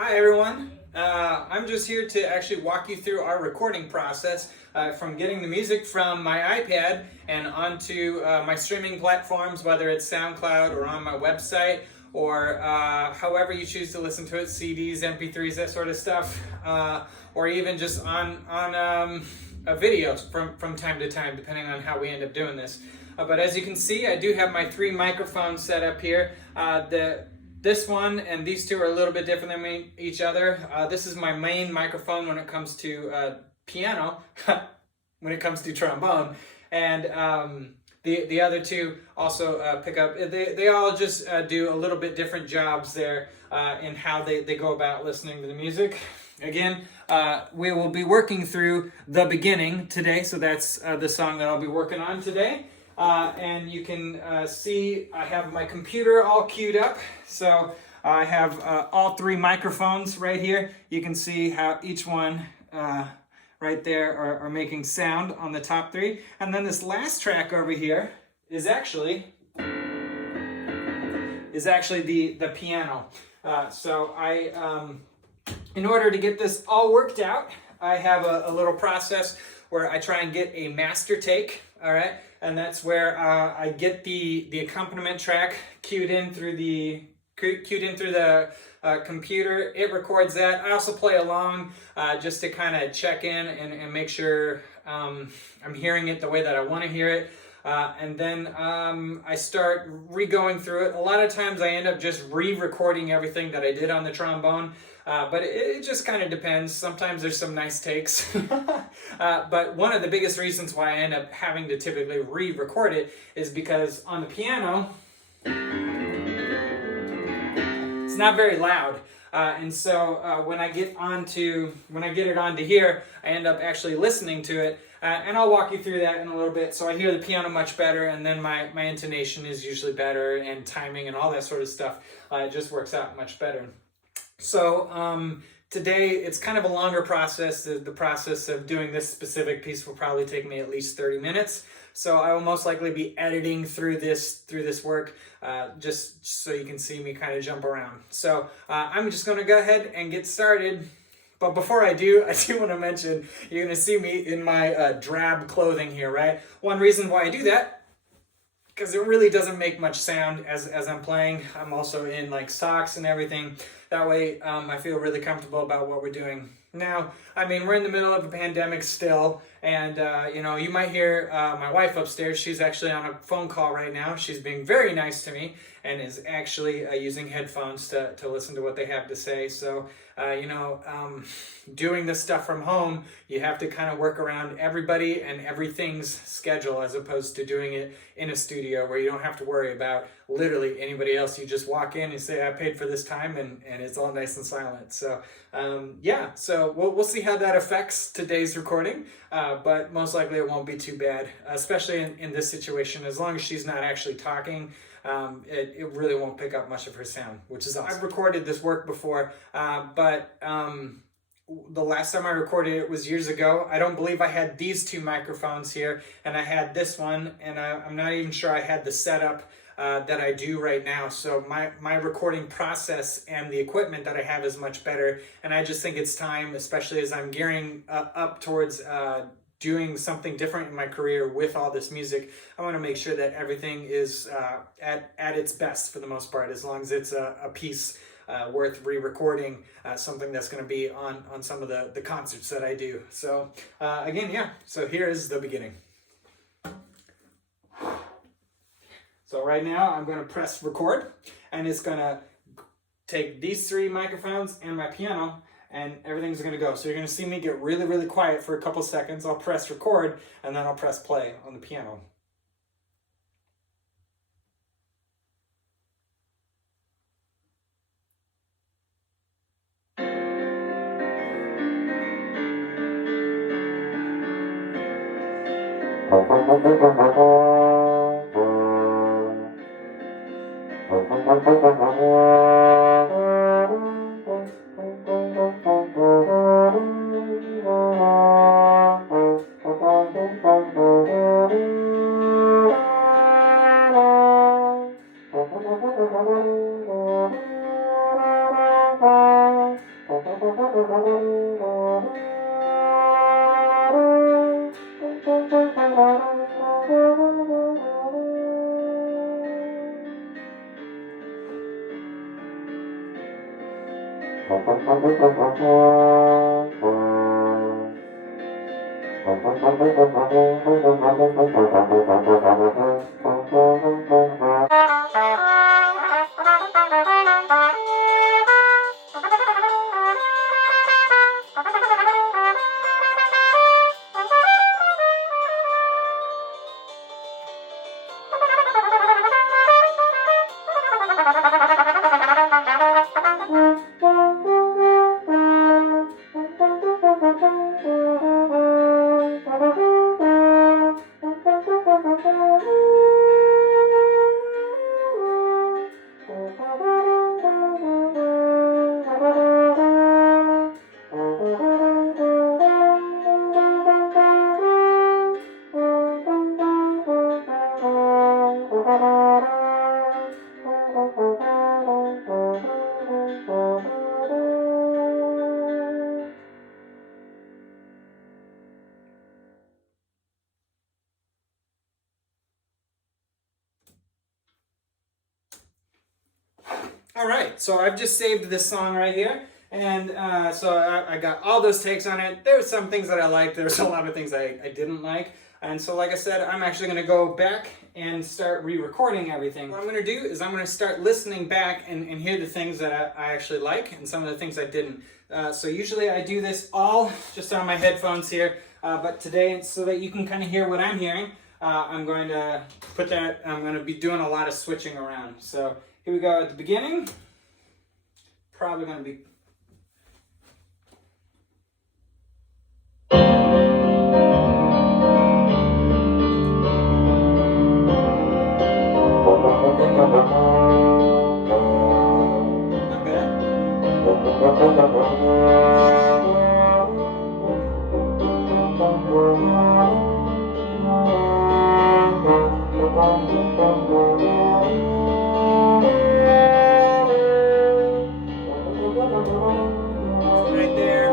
Hi everyone. I'm just here to actually walk you through our recording process from getting the music from my iPad and onto my streaming platforms, whether it's SoundCloud or on my website or however you choose to listen to it, CDs, MP3s, that sort of stuff, or even just on videos from time to time, depending on how we end up doing this. But as you can see, I do have my 3 microphones set up here. This one and these two are a little bit different than each other. This is my main microphone when it comes to piano, when it comes to trombone, and the other two also pick up. They all just do a little bit different jobs there in how they go about listening to the music. Again, we will be working through The Beginning today, so that's the song that I'll be working on today. And you can see I have my computer all queued up. So I have all 3 microphones right here. You can see how each one right there are making sound on the top 3. And then this last track over here is actually the piano. So in order to get this all worked out, I have a little process where I try and get a master take, all right? And that's where I get the accompaniment track queued in through the computer. It records that. I also play along just to kind of check in and make sure I'm hearing it the way that I want to hear it. And then I start re-going through it. A lot of times I end up just re-recording everything that I did on the trombone. But it just kind of depends. Sometimes there's some nice takes. But one of the biggest reasons why I end up having to typically re-record it is because on the piano, it's not very loud. And so when I get it onto here, I end up actually listening to it. And I'll walk you through that in a little bit. So I hear the piano much better, and then my intonation is usually better, and timing and all that sort of stuff. It just works out much better. So today it's kind of a longer process. The process of doing this specific piece will probably take me at least 30 minutes. So I will most likely be editing through this work just so you can see me kind of jump around. So I'm just going to go ahead and get started. But before I do want to mention, you're going to see me in my drab clothing here, right? One reason why I do that, because it really doesn't make much sound as I'm playing. I'm also in like socks and everything. That way I feel really comfortable about what we're doing. Now, I mean, we're in the middle of a pandemic still, and you might hear my wife upstairs. She's actually on a phone call right now. She's being very nice to me and is actually using headphones to listen to what they have to say. So, doing this stuff from home, you have to kind of work around everybody and everything's schedule as opposed to doing it in a studio where you don't have to worry about literally anybody else. You just walk in and say, I paid for this time, and it's all nice and silent. So, so we'll see how that affects today's recording, but most likely it won't be too bad, especially in this situation. As long as she's not actually talking, it really won't pick up much of her sound, which is awesome. I've recorded this work before, but the last time I recorded it was years ago. I don't believe I had these 2 microphones here, and I had this one, and I'm not even sure I had the setup that I do right now. So my recording process and the equipment that I have is much better, and I just think it's time, especially as I'm gearing up towards doing something different in my career with all this music. I want to make sure that everything is at its best for the most part, as long as it's a piece worth re-recording, something that's going to be on some of the concerts that I do. So so here is The Beginning. So right now I'm going to press record, and it's going to take these 3 microphones and my piano, and everything's going to go. So you're going to see me get really, really quiet for a couple seconds. I'll press record, and then I'll press play on the piano. All right, so I've just saved this song right here, and so I got all those takes on it. There were some things that I liked. There's a lot of things I didn't like, and so like I said, I'm actually going to go back and start re-recording everything. What I'm going to do is I'm going to start listening back and hear the things that I actually like and some of the things I didn't. So usually I do this all just on my headphones here, but today, so that you can kind of hear what I'm hearing, I'm going to I'm going to be doing a lot of switching around. So here we go at the beginning. Probably going to be. Not right there.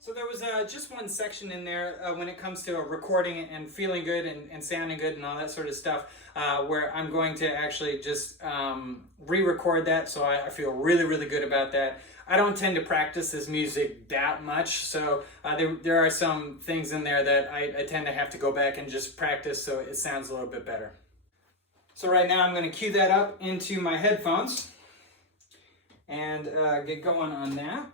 So there was just one section in there when it comes to recording and feeling good and sounding good and all that sort of stuff, where I'm going to actually just re-record that, so I feel really, really good about that. I don't tend to practice this music that much, so there are some things in there that I tend to have to go back and just practice so it sounds a little bit better. So right now I'm going to cue that up into my headphones and get going on that.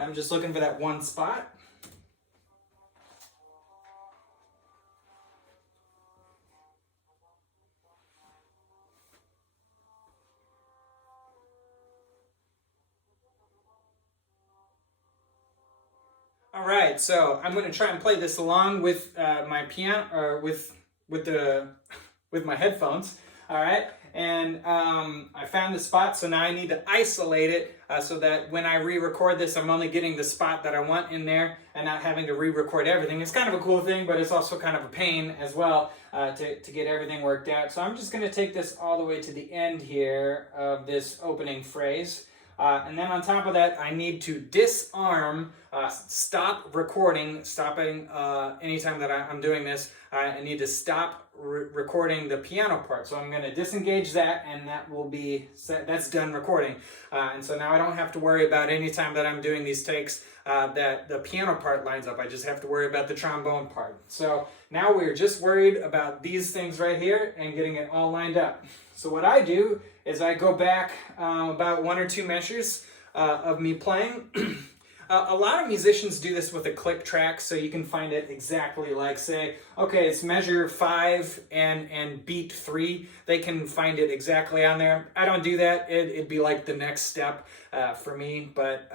I'm just looking for that one spot. All right, so I'm going to try and play this along with my piano, or with my headphones. All right, and I found the spot, so now I need to isolate it so that when I re-record this, I'm only getting the spot that I want in there and not having to re-record everything. It's kind of a cool thing, but it's also kind of a pain as well to get everything worked out. So I'm just going to take this all the way to the end here of this opening phrase. And then on top of that, I need to disarm, stop recording, stopping anytime that I'm doing this. I need to stop recording the piano part. So I'm going to disengage that, and that will be, that's done recording. And so now I don't have to worry about any time that I'm doing these takes that the piano part lines up. I just have to worry about the trombone part. So now we're just worried about these things right here and getting it all lined up. So what I do is I go back about 1 or 2 measures of me playing. A lot of musicians do this with a click track, so you can find it exactly like, say, okay, it's measure 5 and beat 3. They can find it exactly on there. I don't do that. It'd be like the next step for me, but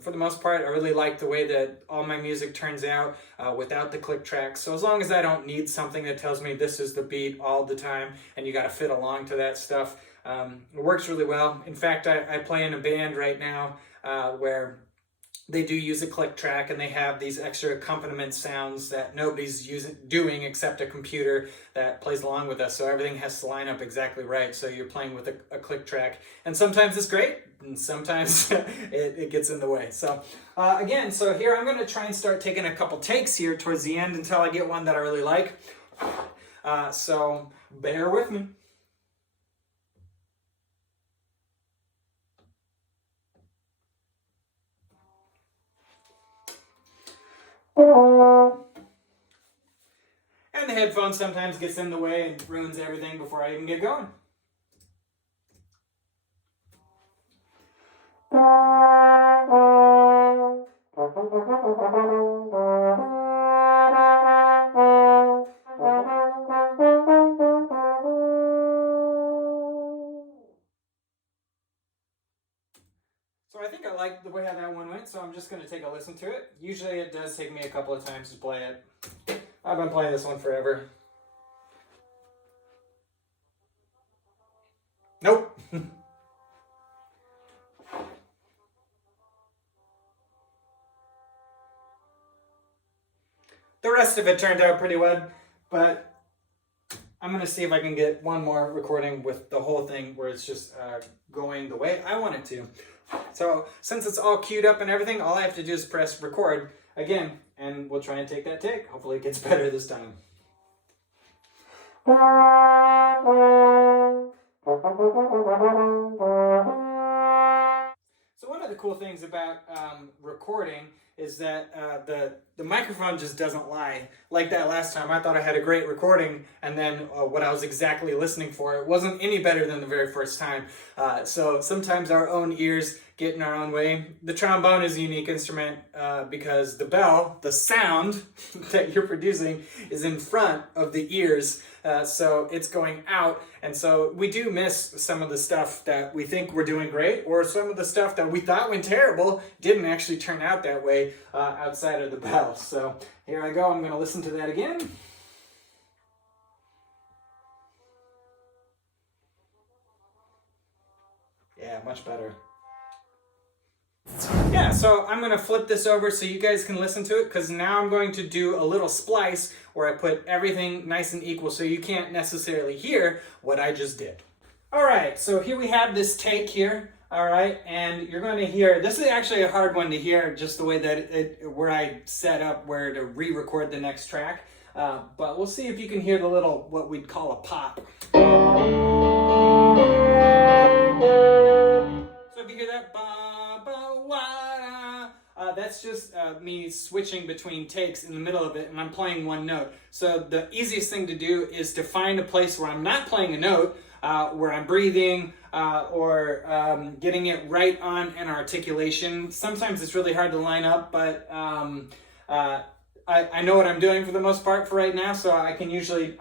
for the most part, I really like the way that all my music turns out without the click track. So as long as I don't need something that tells me this is the beat all the time and you got to fit along to that stuff, it works really well. In fact, I play in a band right now where they do use a click track and they have these extra accompaniment sounds that nobody's doing except a computer that plays along with us. So everything has to line up exactly right. So you're playing with a click track, and sometimes it's great and sometimes it gets in the way. So again, so here I'm going to try and start taking a couple takes here towards the end until I get one that I really like. So bear with me. And the headphone sometimes gets in the way and ruins everything before I even get going. So I think I like the way how that one went, so I'm just going to take a listen to it. Usually it does take me a couple of times to play it. I've been playing this one forever. Nope. The rest of it turned out pretty well, but I'm going to see if I can get one more recording with the whole thing where it's just going the way I want it to. So since it's all queued up and everything, all I have to do is press record again, and we'll try and take that take. Hopefully it gets better this time. So one of the cool things about recording is that the microphone just doesn't lie. Like that last time, I thought I had a great recording, and then what I was exactly listening for, it wasn't any better than the very first time. So sometimes our own ears get in our own way. The trombone is a unique instrument because the bell, the sound that you're producing, is in front of the ears. So it's going out, and so we do miss some of the stuff that we think we're doing great, or some of the stuff that we thought went terrible didn't actually turn out that way outside of the bell. So here I go, I'm going to listen to that again. Yeah, much better. Yeah, so I'm going to flip this over so you guys can listen to it, because now I'm going to do a little splice where I put everything nice and equal so you can't necessarily hear what I just did. All right, so here we have this take here, all right, and you're going to hear, this is actually a hard one to hear, just the way that where I set up where to re-record the next track, but we'll see if you can hear the little, what we'd call a pop. So if you hear that, that's just me switching between takes in the middle of it, and I'm playing one note. So the easiest thing to do is to find a place where I'm not playing a note, where I'm breathing or getting it right on an articulation. Sometimes it's really hard to line up, but I know what I'm doing for the most part for right now, so I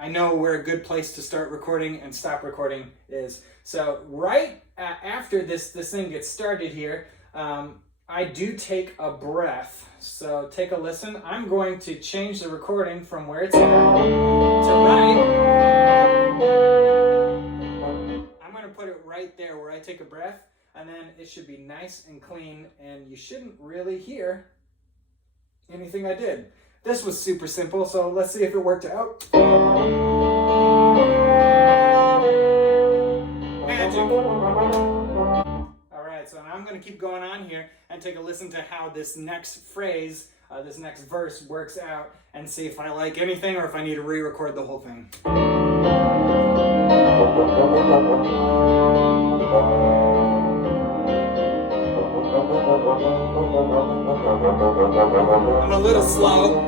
know where a good place to start recording and stop recording is. So right after this thing gets started here, I do take a breath. So take a listen. I'm going to change the recording from where it's at to right. I'm going to put it right there where I take a breath, and then it should be nice and clean, and you shouldn't really hear anything I did. This was super simple, so let's see if it worked out. Magic. So now I'm going to keep going on here and take a listen to how this next phrase, this next verse works out, and see if I like anything or if I need to re-record the whole thing. I'm a little slow.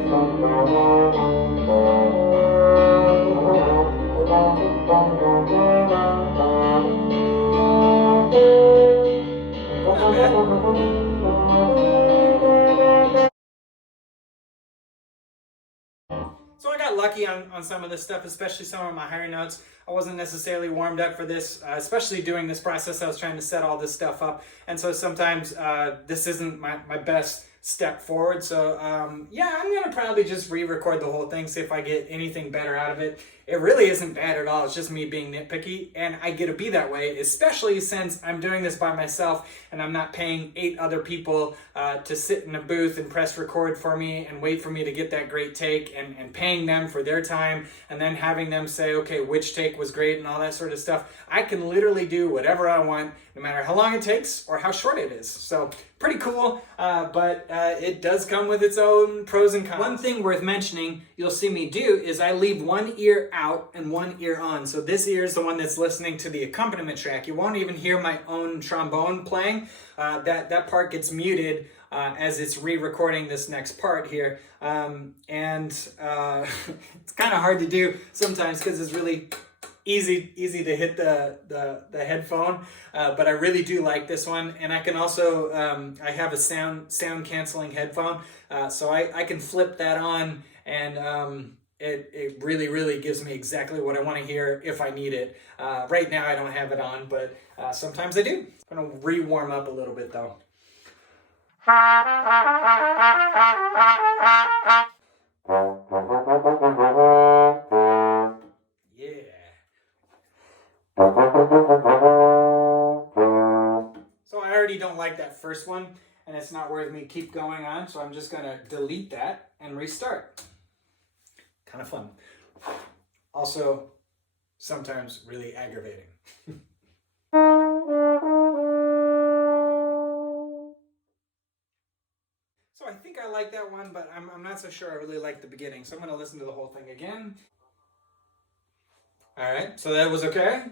So I got lucky on some of this stuff, especially some of my higher notes. I wasn't necessarily warmed up for this, especially doing this process. I was trying to set all this stuff up, and so sometimes this isn't my best step forward. So yeah, I'm gonna probably just re-record the whole thing, see if I get anything better out of it. it really isn't bad at all. It's just me being nitpicky, and I get to be that way, especially since I'm doing this by myself and I'm not paying 8 other people to sit in a booth and press record for me and wait for me to get that great take, and paying them for their time and then having them say, okay, which take was great and all that sort of stuff. I can literally do whatever I want, no matter how long it takes or how short it is. So pretty cool, but it does come with its own pros and cons. One thing worth mentioning you'll see me do is I leave one ear out and one ear on. So this ear is the one that's listening to the accompaniment track. You won't even hear my own trombone playing. That part gets muted as it's re-recording this next part here. It's kind of hard to do sometimes because it's really easy to hit the headphone, but I really do like this one. And I can also I have a sound canceling headphone, so I can flip that on, and it really gives me exactly what I want to hear if I need it. Right now I don't have it on, but sometimes I do. I'm gonna re-warm up a little bit though. So I already don't like that first one, and it's not worth me keep going on, so I'm just gonna delete that and restart. Kind of fun. Also, sometimes really aggravating. So I think I like that one, but I'm not so sure I really like the beginning, so I'm gonna listen to the whole thing again. All right, so that was okay.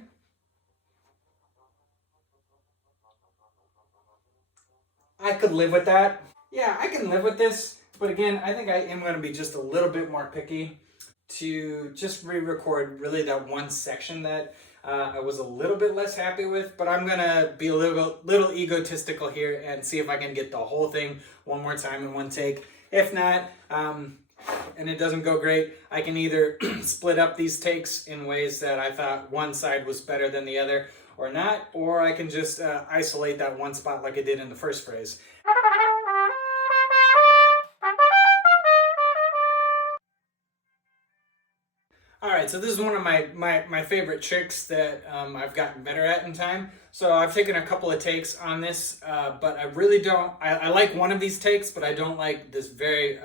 I could live with that. Yeah, I can live with this, but again, I think I am going to be just a little bit more picky to just re-record really that one section that I was a little bit less happy with, but I'm going to be a little egotistical here and see if I can get the whole thing one more time in one take. If not, and it doesn't go great, I can either split up these takes in ways that I thought one side was better than the other or not, or I can just isolate that one spot like I did in the first phrase. All right, so this is one of my favorite tricks that I've gotten better at in time. So I've taken a couple of takes on this, but I really don't, I like one of these takes, but I don't like this very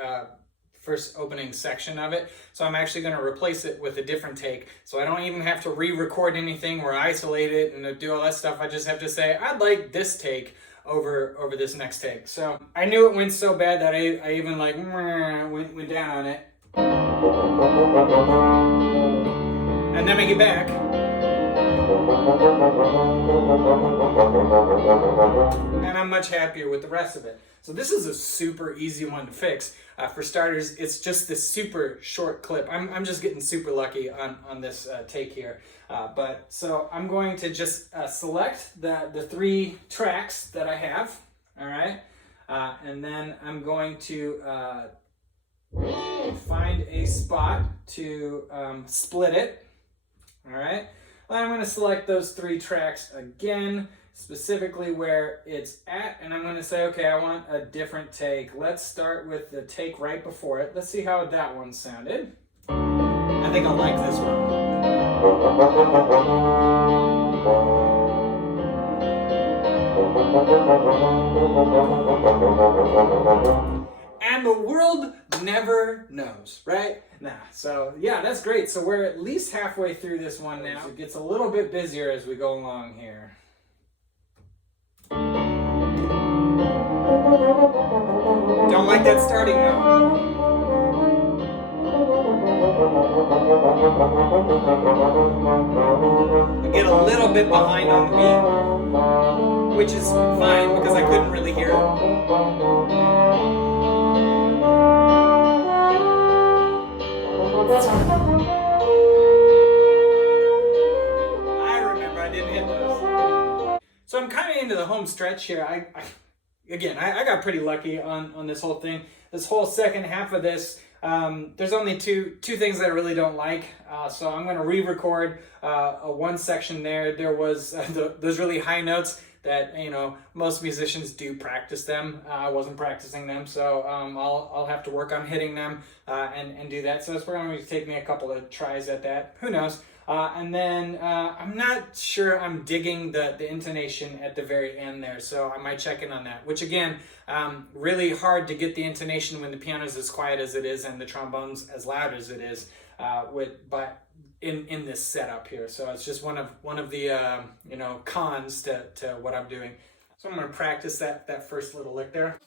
first opening section of it. So I'm actually going to replace it with a different take. So I don't even have to re-record anything or isolate it and do all that stuff. I just have to say, I'd like this take over this next take. So I knew it went so bad that I even like went down on it. And then I get back. And I'm much happier with the rest of it. So this is a super easy one to fix. For starters, it's just this super short clip. I'm just getting super lucky on this take here. But so I'm going to just select the 3 tracks that I have, all right? And then I'm going to find a spot to split it, all right? Then I'm going to select those 3 tracks again, specifically where it's at, and I'm going to say, okay, I want a different take. Let's start with the take right before it. Let's see how that one sounded. I think I like this one. And the world never knows, right? Nah, so yeah, that's great. So we're at least halfway through this one now. It gets a little bit busier as we go along here. Don't like that starting note. I get a little bit behind on the beat, which is fine because I couldn't really hear it. I remember I didn't hit those. So I'm kind of into the home stretch here. I got pretty lucky on this whole thing. This whole second half of this, there's only two things that I really don't like. So I'm going to re-record one section there. There was those really high notes that, you know, most musicians do practice them. I wasn't practicing them, so I'll have to work on hitting them and do that. So it's probably going to take me a couple of tries at that. Who knows? And then I'm not sure I'm digging the intonation at the very end there, so I might check in on that. Which again, really hard to get the intonation when the piano's as quiet as it is and the trombone's as loud as it is. But in this setup here, so it's just one of the you know, cons to what I'm doing. So I'm going to practice that first little lick there.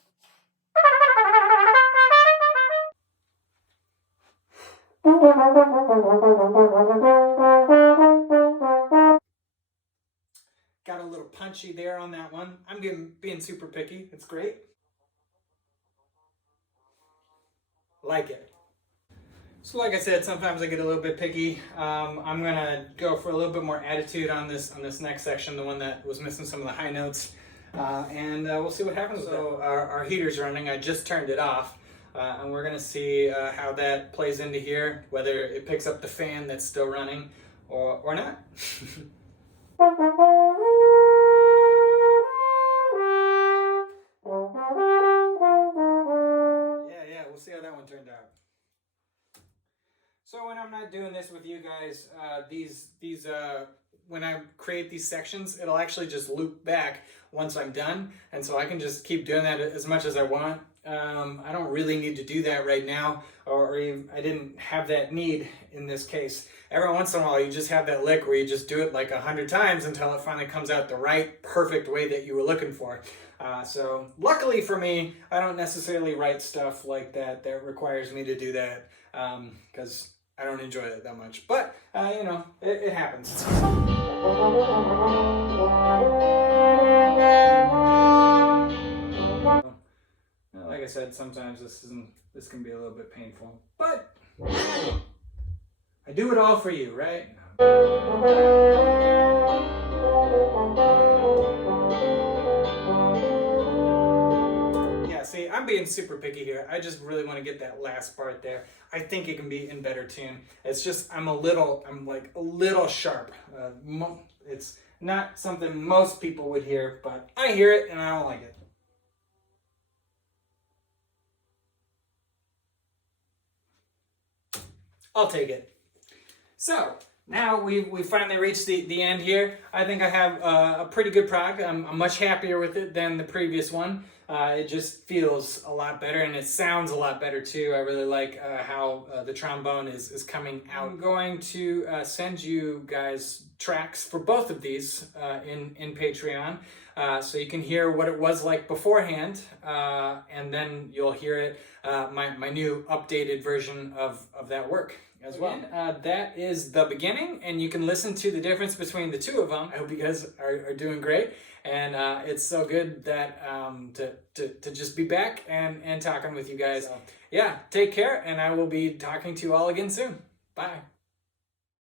Got a little punchy there on that one. I'm being super picky. It's great. Like it. So like I said, sometimes I get a little bit picky. I'm gonna go for a little bit more attitude on this next section, the one that was missing some of the high notes, and we'll see what happens. So our heater's running. I just turned it off, and we're gonna see how that plays into here, whether it picks up the fan that's still running or not. Yeah, we'll see how that one turned out. So when I'm not doing this with you guys, when I create these sections, it'll actually just loop back once I'm done, and so I can just keep doing that as much as I want. I don't really need to do that right now, or even, I didn't have that need in this case. Every once in a while, you just have that lick where you just do it like 100 times until it finally comes out the right, perfect way that you were looking for. So luckily for me, I don't necessarily write stuff like that requires me to do that, because I don't enjoy it that much. But, you know, it happens. Like I said, sometimes this can be a little bit painful, but I do it all for you, right? Yeah, see, I'm being super picky here. I just really want to get that last part there. I think it can be in better tune. It's just I'm like a little sharp. It's not something most people would hear, but I hear it and I don't like it. I'll take it. So now we finally reached the end here. I think I have a pretty good product. I'm much happier with it than the previous one. It just feels a lot better and it sounds a lot better too. I really like how the trombone is coming out. I'm going to send you guys tracks for both of these in Patreon. So you can hear what it was like beforehand, and then you'll hear it, my new updated version of that work as well. That is the beginning, and you can listen to the difference between the two of them. I hope you guys are doing great, and it's so good that to just be back and talking with you guys. So, yeah, take care, and I will be talking to you all again soon. Bye.